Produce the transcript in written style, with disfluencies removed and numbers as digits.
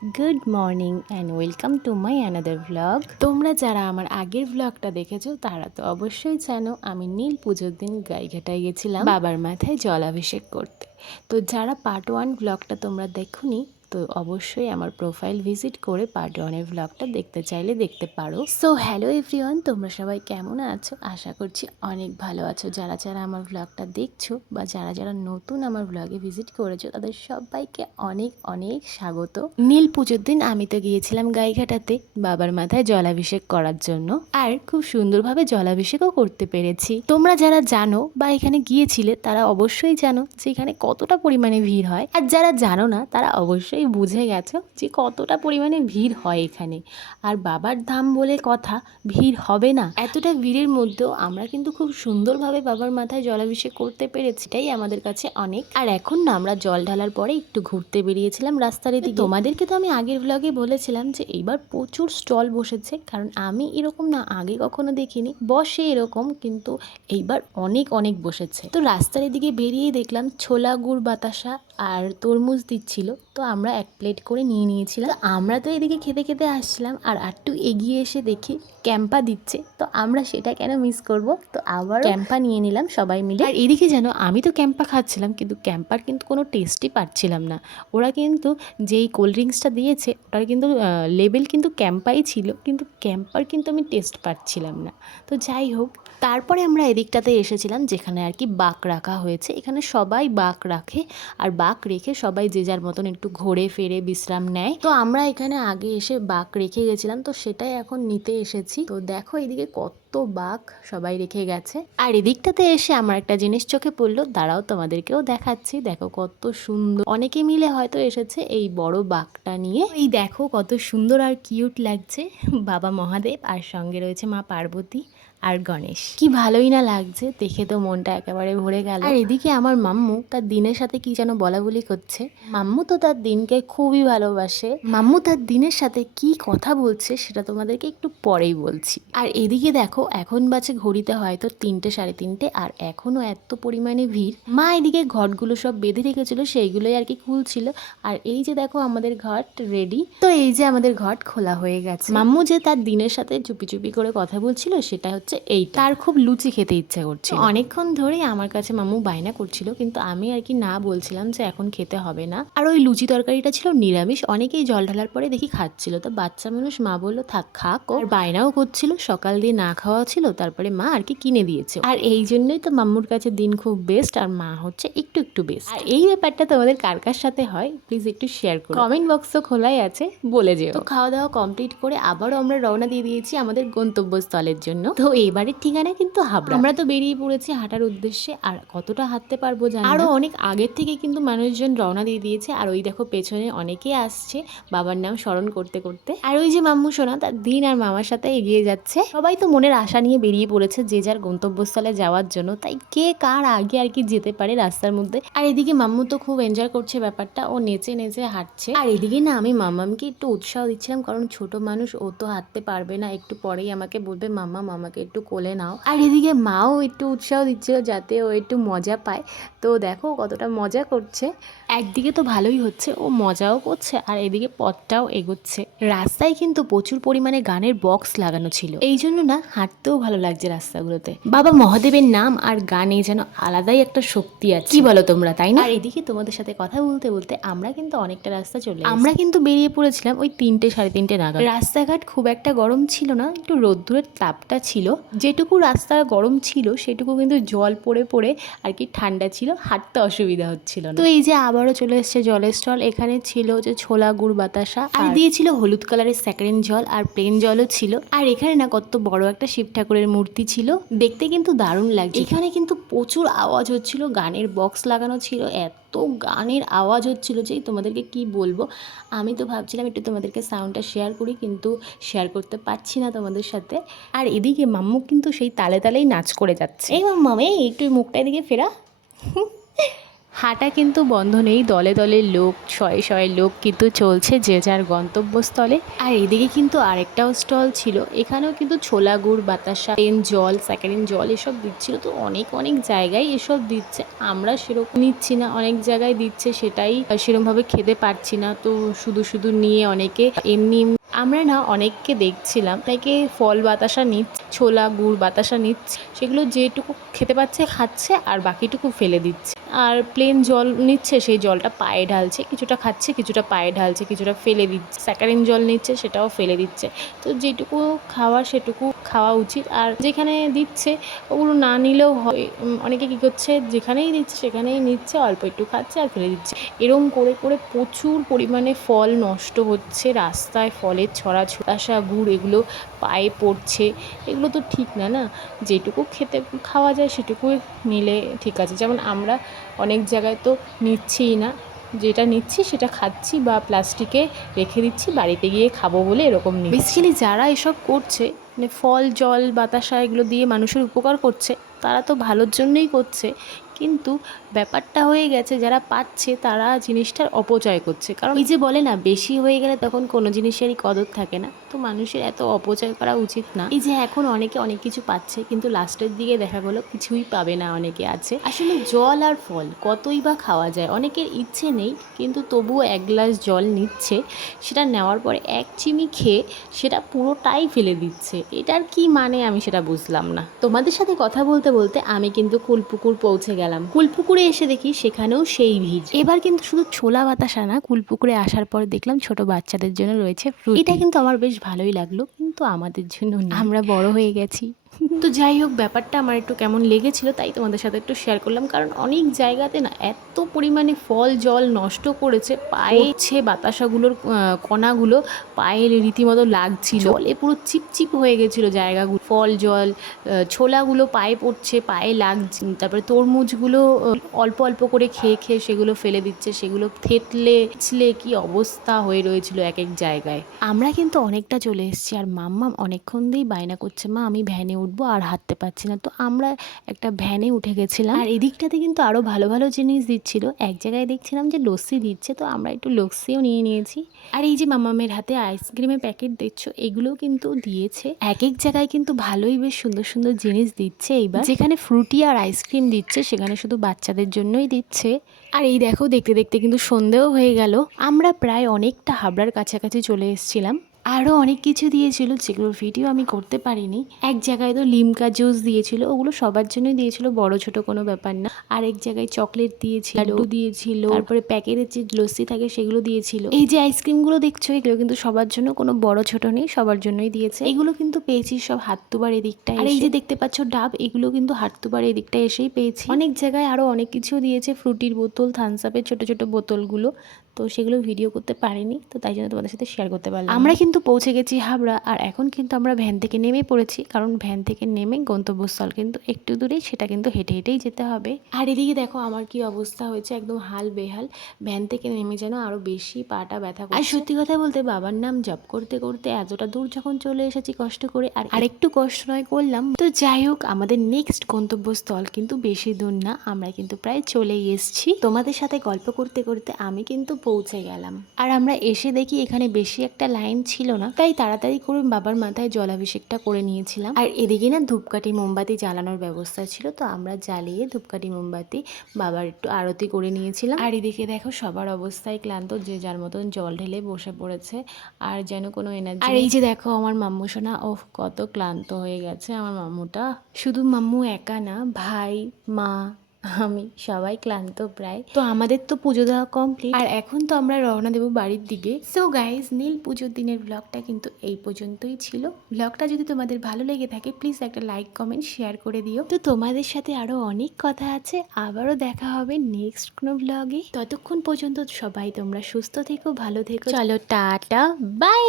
Good morning and welcome to my another vlog. তোমরা যারা আমার আগের ভ্লগটা দেখেছো তারা তো অবশ্যই জানো আমি নীল পুজোর দিন গাইঘাটায় গেছিলাম বাবার মাথায় জলাভিষেক করতে। তো যারা পার্ট 1 ভ্লগটা তোমরা দেখোনি তো অবশ্যই আমার প্রোফাইল ভিজিট করে পার্ট 1-এর ভ্লগটা দেখতে চাইলে দেখতে পারো। সো হ্যালো এভরিওয়ান, তোমরা সবাই কেমন আছো? আশা করছি অনেক ভালো আছো। যারা যারা আমার ভ্লগটা দেখছো বা যারা যারা নতুন আমার ভ্লগে ভিজিট করেছো তাদের সবাইকে অনেক অনেক স্বাগত। নীল পুজোর দিন আমি তো গিয়েছিলাম গাইঘাটাতে বাবার মাথায় জলাভিষেক করার জন্য, আর খুব সুন্দরভাবে জলাভিষেকও করতে পেরেছি। তোমরা যারা জানো বা এখানে গিয়েছিলে তারা অবশ্যই জানো যে এখানে কতটা পরিমাণে ভিড় হয়, আর যারা জানো না তারা অবশ্যই বুঝে গেছো যে কতটা পরিমাণে ভিড় হয় এখানে। আর বাবার ধাম বলে কথা, ভিড় হবে না? এতটা ভিড়ের মধ্যেও আমরা কিন্তু খুব সুন্দরভাবে বাবার মাথায় জলাভিষেক করতে পেরেছি, এটাই আমাদের কাছে অনেক। আর এখন না আমরা জল ঢালার পরে একটু ঘুরতে বেরিয়েছিলাম রাস্তার দিকে। তোমাদেরকে তো আমি আগের ভ্লগে বলেছিলাম যে এইবার প্রচুর স্টল বসেছে, কারণ আমি এরকম না আগে কখনো দেখিনি, বসে এরকম, কিন্তু এইবার অনেক অনেক বসেছে। তো রাস্তার এদিকে বেরিয়েই দেখলাম ছোলা গুড় বাতাসা আর তরমুজ দিচ্ছিল, তো আমরা এক প্লেট করে নিয়ে নিয়েছিলাম। তো আমরা তো এদিকে খেতে খেতে আসছিলাম, আর একটু এগিয়ে এসে দেখি ক্যাম্পা দিচ্ছে, তো আমরা সেটা কেন মিস করব, তো আবার ক্যাম্পা নিয়ে নিলাম সবাই মিলে। আর এদিকে যেন আমি তো ক্যাম্পা খাচ্ছিলাম কিন্তু ক্যাম্পার কিন্তু কোনো টেস্টই পাচ্ছিলাম না। ওরা কিন্তু যেই কোল্ড ড্রিঙ্কসটা দিয়েছে ওটার কিন্তু লেবেল কিন্তু ক্যাম্পাই ছিল, কিন্তু ক্যাম্পার কিন্তু আমি টেস্ট পাচ্ছিলাম না। তো যাই হোক, তারপরে আমরা এদিকটাতে এসেছিলাম যেখানে আর কি বাঁক রাখা হয়েছে। এখানে সবাই বাঁক রাখে, আর বাঁক রেখে সবাই যে যার মতন একটু ঘোরে ফেরে বিশ্রাম নেয়। তো আমরা এখানে আগে এসে বাঁক রেখে গেছিলাম, তো সেটাই এখন নিতে এসেছি। তো দেখো এদিকে কত বাঁক সবাই রেখে গেছে। আর এদিকটাতে এসে আমার একটা জিনিস চোখে পড়লো, দাঁড়াও তোমাদেরকেও দেখাচ্ছি। দেখো কত সুন্দর, অনেকে মিলে হয়তো এসেছে এই বড় বাঁকটা নিয়ে। এই দেখো কত সুন্দর আর কিউট লাগছে বাবা মহাদেব, আর সঙ্গে রয়েছে মা পার্বতী আর গণেশ। কি ভালোই না লাগছে দেখে, তো মনটা একেবারে ভরে গেল। আর এদিকে আমার মাম্মু তার দিনের সাথে কি যেন বলাবলি করছে। মাম্মু তো তার দিনকে খুবই ভালোবাসে। মাম্মু তার দিনের সাথে কি কথা বলছে সেটা তোমাদেরকে একটু পরেই বলছি। আর এদিকে দেখো এখন বাজে ঘড়িতে হয়তো 3টে সাড়ে 3টে, আর এখনো এত পরিমাণে ভিড়। মা এদিকে ঘটগুলো সব বেঁধে রেখেছিল, সেইগুলোই আর কি খুলছিল। আর এই যে দেখো আমাদের ঘট রেডি। তো এই যে আমাদের ঘট খোলা হয়ে গেছে। মাম্মু যে তার দিনের সাথে চুপি চুপি করে কথা বলছিল সেটা হচ্ছে এই, তার খুব লুচি খেতে ইচ্ছা করছিল। অনেকক্ষণ ধরেই আমার কাছে মাম্মু বায়না করছিল, কিন্তু আমি আর কি না বলছিলাম যে এখন খেতে হবে না। আর ওই লুচি তরকারিটা ছিল নিরামিষ, অনেকেই জল ঢালার পরে দেখি খাচ্ছিল, তো বাচ্চা মানুষ মা বললো থাক খাক, আর বায়নাও করছিল, সকাল দিয়ে না খাওয়া ছিল, তারপরে মা আর কি কিনে দিয়েছে। আর এই জন্যই তো মাম্মুর কাছে দিন খুব বেস্ট, আর মা হচ্ছে একটু একটু বেস্ট। আর এই ব্যাপারটা তোমাদের কার কার সাথে হয় প্লিজ একটু শেয়ার করো, কমেন্ট বক্স তো খোলাই আছে, বলে যেও। তো খাওয়া দাওয়া কমপ্লিট করে আবারও আমরা রওনা দিয়ে দিয়েছি আমাদের গন্তব্যস্থলের জন্য। তো এবারের ঠিকানা কিন্তু হাবড়া। আমরা তো বেরিয়ে পড়েছি হাঁটার উদ্দেশ্যে, আর কতটা হাঁটতে পারবো জানি না। আরো অনেক আগের থেকে কিন্তু মানুষজন রওনা দিয়ে দিয়েছে, আর ওই দেখো পেছনে অনেকেই আসছে বাবার নাম স্মরণ করতে করতে। আর ওই যে মাম্মু সোনা তার দিন আর মামার সাথে এগিয়ে যাচ্ছে। সবাই তো মনের আশা নিয়ে বেরিয়ে পড়েছে যে যার গন্তব্যস্থলে যাওয়ার জন্য, তাই কে কার আগে আর কি যেতে পারে রাস্তার মধ্যে। আর এদিকে মাম্মু তো খুব এনজয় করছে ব্যাপারটা, ও নেচে নেচে হাঁটছে। আর এদিকে না আমি মাম্মামকে একটু উৎসাহ দিচ্ছিলাম, কারণ ছোট মানুষ, ও তো হাঁটতে পারবে না, একটু পরেই আমাকে বলবে মাম্মা মামাকে একটু কোলে নাও। আর এদিকে মাও একটু উৎসাহ দিচ্ছিল যাতে ও একটু মজা পায়। তো দেখো কতটা মজা করছে, একদিকে তো ভালোই হচ্ছে, ও মজাও করছে আর এদিকে পথটাও এগোচ্ছে। রাস্তায় কিন্তু প্রচুর পরিমাণে গানের বক্স লাগানো ছিল, এই জন্য না হাঁটতেও ভালো লাগছে রাস্তাগুলোতে। বাবা মহাদেবের নাম আর গানে যেন আলাদাই একটা শক্তি আছে, কি বলো তোমরা, তাই না? আর এদিকে তোমাদের সাথে কথা বলতে বলতে আমরা কিন্তু অনেকটা রাস্তা চলে আমরা কিন্তু বেরিয়ে পড়েছিলাম ওই 3টে সাড়ে 3টে নাগাদ। রাস্তাঘাট খুব একটা গরম ছিল না, একটু রোদ্দুরের তাপটা ছিল, যেটুকু রাস্তা গরম ছিল সেটুকু কিন্তু জল পড়ে পড়ে আর কি ঠান্ডা ছিল, হাঁটতে অসুবিধা হচ্ছিল না। তো এই যে আবারও চলে এসছে জলের স্টল, এখানে ছিল যে ছোলা গুড় বাতাসা, আর দিয়েছিল হলুদ কালারের স্যাকারিন জল, আর প্লেন জলও ছিল। আর এখানে না কত বড় একটা শিব ঠাকুরের মূর্তি ছিল, দেখতে কিন্তু দারুণ লাগছে। এখানে কিন্তু প্রচুর আওয়াজ হচ্ছিল, গানের বক্স লাগানো ছিল, এত গানের আওয়াজ হচ্ছিল যে তোমাদেরকে কি বলবো। আমি তো ভাবছিলাম একটু তোমাদেরকে সাউন্ডটা শেয়ার করি, কিন্তু শেয়ার করতে পারছি না তোমাদের সাথে। আর এদিকে মাম্মু কিন্তু সেই তালে তালেই নাচ করে যাচ্ছে। এই মাম্মা একটু মুখটা এদিকে ফেরা হাঁটা কিন্তু বন্ধ নেই, দলে দলে লোক, শয়ে শয়ে লোক কিন্তু চলছে যে যার গন্তব্যস্থলে। আর এদিকে কিন্তু আরেকটাও স্টল ছিল, এখানেও কিন্তু ছোলা গুড়, বাতাসা, প্লেন জল, স্যাকারিন জল এসব দিচ্ছিল। তো অনেক অনেক জায়গায় এসব দিচ্ছে, আমরা সেরকম নিচ্ছি না, অনেক জায়গায় দিচ্ছে সেটাই সেরকমভাবে খেতে পারছি না, তো শুধু শুধু নিয়ে অনেকে এমনি আমরা না অনেককে দেখছিলাম তাইকে ফল বাতাসা নিচ্ছে, ছোলা গুড় বাতাসা নিচ্ছে, সেগুলো যেটুকু খেতে পাচ্ছে খাচ্ছে আর বাকিটুকু ফেলে দিচ্ছে। আর প্লেন জল নিচ্ছে, সেই জলটা পায়ে ঢালছে, কিছুটা খাচ্ছে কিছুটা পায়ে ঢালছে, কিছুটা ফেলে দিচ্ছে। স্যাকারিন জল নিচ্ছে সেটাও ফেলে দিচ্ছে। তো যেটুকু খাওয়া সেটুকু খাওয়া উচিত। আর যেখানে দিচ্ছে ওগুলো না নিলেও হয়। অনেকে কী করছে, যেখানেই দিচ্ছে সেখানেই নিচ্ছে, অল্প একটু খাচ্ছে আর ফেলে দিচ্ছে। এরম করে করে প্রচুর পরিমাণে ফল নষ্ট হচ্ছে, রাস্তায় ফলের ছড়াছড়ি, গুড় এগুলো পায়ে পড়ছে, এগুলো তো ঠিক না, না? যেটুকু খাওয়া যায় সেটুকুই নিলে ঠিক আছে। যেমন আমরা অনেক জায়গায় তো নিচ্ছিই না, যেটা নিচ্ছি সেটা খাচ্ছি বা প্লাস্টিকে রেখে দিচ্ছি, বাড়িতে গিয়ে খাবো বলে এরকম নিচ্ছি। বেসিক্যালি যারা এসব করছে, মানে ফল জল বাতাসা এগুলো দিয়ে মানুষের উপকার করছে, তারা তো ভালোর জন্যই করছে, কিন্তু ব্যাপারটা হয়ে গেছে যারা পাচ্ছে তারা জিনিসটার অপচয় করছে। কারণ এই যে বলে না, বেশি হয়ে গেলে তখন কোনো জিনিসেরই কদর থাকে না, তো মানুষের এত অপচয় করা উচিত না। এই যে এখন অনেকে অনেক কিছু পাচ্ছে, কিন্তু লাস্টের দিকে দেখা গেলো কিছুই পাবে না, অনেকে আছে। আসলে জল আর ফল কতই বা খাওয়া যায়, অনেকের ইচ্ছে নেই কিন্তু তবুও এক গ্লাস জল নিচ্ছে, সেটা নেওয়ার পরে এক চিমি খেয়ে সেটা পুরোটাই ফেলে দিচ্ছে। এটার কি মানে আমি সেটা বুঝলাম না। তোমাদের সাথে কথা বলতে বলতে আমি কিন্তু কুলপুকুর পৌঁছে গেলাম। কুলপুকুরে এসে দেখি সেখানেও সেই ভিড়। এবার কিন্তু শুধু ছোলা বাতাসা না, কুলপুকুরে আসার পর দেখলাম ছোট বাচ্চাদের জন্য রয়েছে ফ্রুটি। এটা কিন্তু আমার বেশ ভালোই লাগলো, কিন্তু আমাদের জন্য না, আমরা বড় হয়ে গেছি। তো যাই হোক, ব্যাপারটা আমার একটু কেমন লেগেছিল তাই তোমাদের সাথে একটু শেয়ার করলাম। কারণ অনেক জায়গাতে না এত পরিমাণে ফল জল নষ্ট করেছে, পায়ে বাতাসাগুলোর কণাগুলো পায়ে রীতিমতো লাগছিল, জলে পুরো চিপচিপ হয়ে গেছিলো জায়গাগুলো। ফল জল ছোলাগুলো পায়ে পড়ছে, পায়ে লাগছে। তারপরে তরমুজগুলো অল্প অল্প করে খেয়ে খেয়ে সেগুলো ফেলে দিচ্ছে, সেগুলো থেতলে কি অবস্থা হয়ে রয়েছিল এক এক জায়গায়। আমরা কিন্তু অনেকটা চলে এসেছি, আর মাম্মাম অনেকক্ষণ দিয়েই বায়না করছে, মা আমি ভ্যানে উঠবো, আর হাঁটতে পারছি না। তো আমরা একটা ভ্যানে উঠে গেছিলাম। আর এদিকটাতে কিন্তু আরও ভালো ভালো জিনিস দিচ্ছিল। এক জায়গায় দেখছিলাম যে লস্যি দিচ্ছে, তো আমরা একটু লস্যিও নিয়ে নিয়েছি। আর এই যে মাম্মামের হাতে আইসক্রিমের প্যাকেট দেখছো, এগুলোও কিন্তু দিয়েছে। এক এক জায়গায় কিন্তু ভালোই বেশ সুন্দর সুন্দর জিনিস দিচ্ছে। এইবার যেখানে ফ্রুটি আর আইসক্রিম দিচ্ছে সেখানে শুধু বাচ্চাদের জন্যই দিচ্ছে। আর এই দেখো, দেখতে দেখতে কিন্তু সন্ধেও হয়ে গেল। আমরা প্রায় অনেকটা হাবড়ার কাছাকাছি চলে এসেছিলাম। আরও অনেক কিছু দিয়েছিল যেগুলোর ভিডিও আমি করতে পারিনি। এক জায়গায় তো লিমকা জুস দিয়েছিল, ওগুলো সবার জন্যই দিয়েছিল, বড় ছোট কোনো ব্যাপার না। আর এক জায়গায় চকলেট দিয়েছিল, লাড্ডু দিয়েছিল, তারপরে প্যাকেটের যে লস্যি থাকে সেগুলো দিয়েছিল। এই যে আইসক্রিমগুলো দেখছো, এগুলো কিন্তু সবার জন্য, কোনো বড় ছোট নেই, সবার জন্যই দিয়েছে। এগুলো কিন্তু পেয়েছি সব হাটতুবার এদিকটায়। আর এই যে দেখতে পাচ্ছ ডাব, এগুলো কিন্তু হাটতুবার এদিকটায় এসেই পেয়েছি। অনেক জায়গায় আরও অনেক কিছু দিয়েছে, ফ্রুটির বোতল, থামস আপের ছোট ছোট বোতলগুলো, তো সেগুলো ভিডিও করতে পারিনি, তো তাই জন্য তোমাদের সাথে শেয়ার করতে পারলাম। আমরা কিন্তু পৌঁছে গেছি হাবড়া, আর এখন কিন্তু আমরা ভ্যান থেকে নেমে পড়েছি, কারণ ভ্যান থেকে নেমে গন্তব্যস্থল কিন্তু একটু দূরেই, সেটা কিন্তু হেঁটে হেঁটেই যেতে হবে। আর এদিকে দেখো আমার কি অবস্থা হয়েছে, একদম হাল বেহাল। ভ্যান থেকে নেমে যেন আরও বেশি পাটা ব্যথা করছে। আর সত্যি কথা বলতে বাবার নাম জপ করতে করতে এতটা দূর যখন চলে এসেছি কষ্ট করে, আর আরেকটু কষ্ট নয় করলাম। তো যাই হোক, আমাদের নেক্সট গন্তব্যস্থল কিন্তু বেশি দূর না, আমরা কিন্তু প্রায় চলেই এসেছি। তোমাদের সাথে গল্প করতে করতে আমি কিন্তু পৌঁছে গেলাম। আর আমরা এসে দেখি এখানে বেশি একটা লাইন ছিল না, তাই তাড়াতাড়ি করে বাবার মাথায় জলাভিষেকটা করে নিয়েছিলাম। আর এদিকে না ধূপকাঠি মোমবাতি জ্বালানোর ব্যবস্থা ছিল, তো আমরা জ্বালিয়ে ধূপকাঠি মোমবাতি বাবার একটু আরতি করে নিয়েছিলাম। আর এদিকে দেখো সবার অবস্থায় ক্লান্ত, যে যার মতন জল ঢেলে বসে পড়েছে, আর যেন কোনো এনার্জি। আর এই যে দেখো আমার মাম্মু সোনা, ওহ কত ক্লান্ত হয়ে গেছে আমার মাম্মুটা। শুধু মাম্মু একা না, ভাই মা আমি সবাই ক্লান্ত প্রায়। তো আমাদের তো পুজো দেওয়া কমপ্লিট, আর এখন তো আমরা রওনা দেবো বাড়ির দিকে। সো গাইজ, নীল পুজোর দিনের ব্লগটা কিন্তু এই পর্যন্তই ছিল। ব্লগটা যদি তোমাদের ভালো লেগে থাকে প্লিজ একটা লাইক কমেন্ট শেয়ার করে দিও। তো তোমাদের সাথে আরো অনেক কথা আছে, আবারও দেখা হবে নেক্সট কোনো ব্লগে। ততক্ষণ পর্যন্ত সবাই তোমরা সুস্থ থেকো, ভালো থেকো। চলো টাটা, বাই।